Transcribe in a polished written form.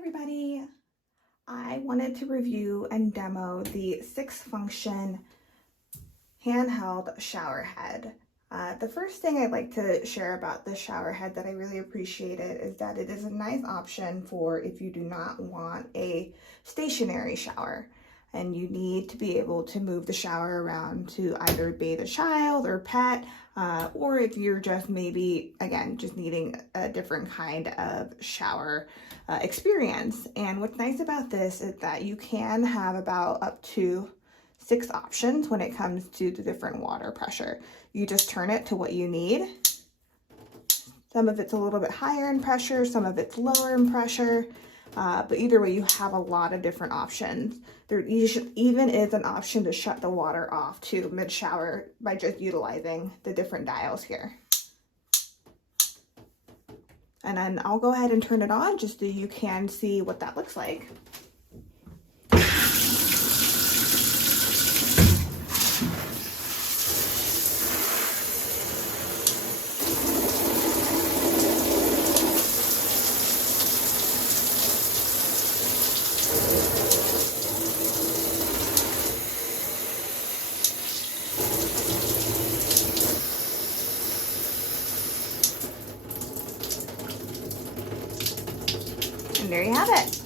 everybody. I wanted to review and demo the 6-function handheld shower head. The first thing I'd like to share about this shower head that I really appreciated is that it is a nice option for if you do not want a stationary shower and you need to be able to move the shower around to either bathe a child or pet, or if you're just maybe, again, just needing a different kind of shower experience. And what's nice about this is that you can have about up to 6 options when it comes to the different water pressure. You just turn it to what you need. Some of it's a little bit higher in pressure, some of it's lower in pressure, but either way you have a lot of different options. There even is an option to shut the water off too mid-shower by just utilizing the different dials here. And then I'll go ahead and turn it on just so you can see what that looks like. And there you have it.